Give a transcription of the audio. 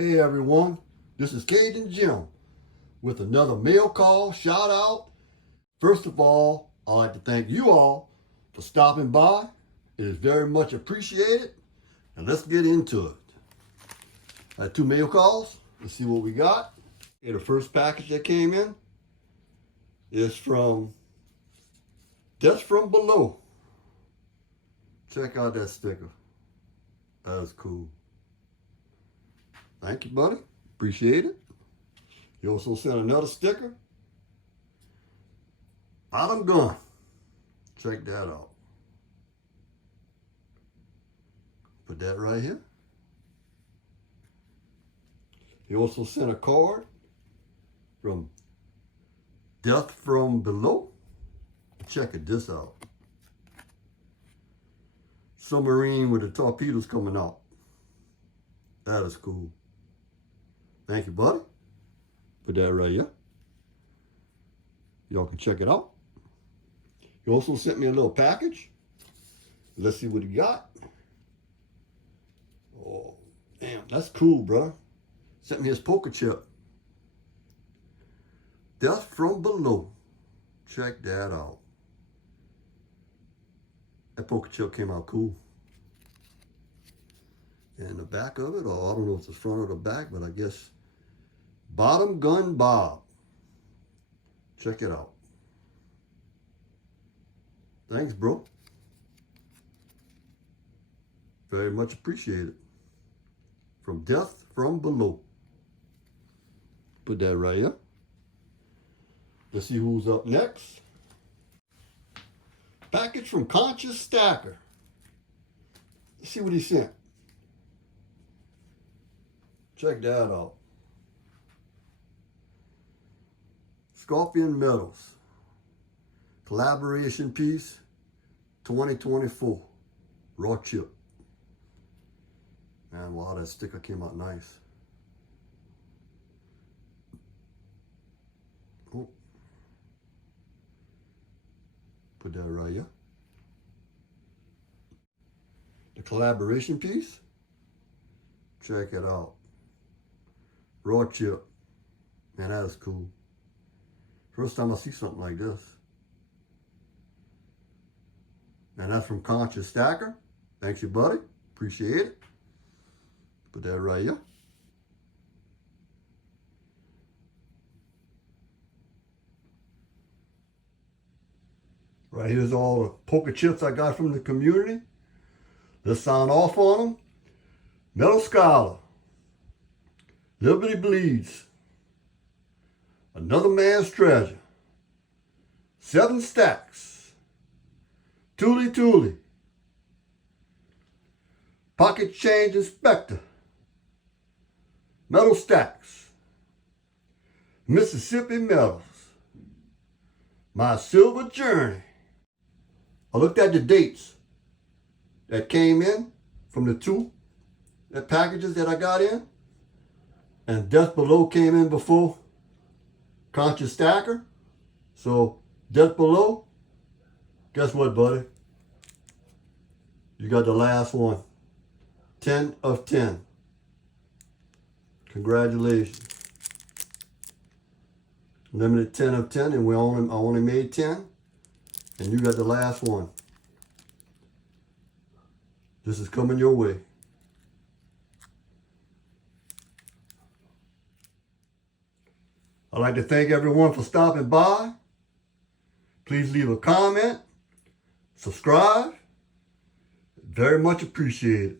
Hey everyone, this is Cajun Jim with another mail call shout out. First of all, I'd like to thank you all for stopping by. It is very much appreciated. And let's get into it. I had 2 mail calls. Let's see what we got. Okay, the first package that came in is from Just From Below. Check out that sticker. That is cool. Thank you, buddy. Appreciate it. You also sent another sticker. Bottom gun. Check that out. Put that right here. He also sent a card from Death From Below. Check this out. Submarine with the torpedoes coming out. That is cool. Thank you, buddy. Put that right here. Y'all can check it out. He also sent me a little package. Let's see what he got. Oh, damn, that's cool, brother. Sent me his poker chip. Death From Below. Check that out. That poker chip came out cool. And the back of it, or I don't know if it's the front or the back, but I guess Bottom Gun Bob. Check it out. Thanks, bro. Very much appreciated. From Death From Below. Put that right here. Let's see who's up next. Package from ConsciousStacker. Let's see what he sent. Check that out. Scorpion Metals. Collaboration piece 2024. Raw chip. Man, wow, that sticker came out nice. Oh. Put that right here. The collaboration piece. Check it out. Raw chip. Man, that is cool. First time I see something like this. And that's from ConsciousStacker. Thanks, you buddy. Appreciate it. Put that right here. Right here's all the poker chips I got from the community. Let's sign off on them. Metal Scholar. Liberty Bleeds. Another Man's Treasure. 7 Stacks. Toolie Toolie. Pocket Change Inspector. Metal Stacks. Mississippi Metals. My Silver Journey. I looked at the dates that came in from the 2 packages that I got in. And Death Below came in before ConsciousStacker. So Death Below, guess what, buddy? You got the last one. 10 of 10. Congratulations. Limited 10 of 10, and I only made 10. And you got the last one. This is coming your way. I'd like to thank everyone for stopping by. Please leave a comment, subscribe. Very much appreciated.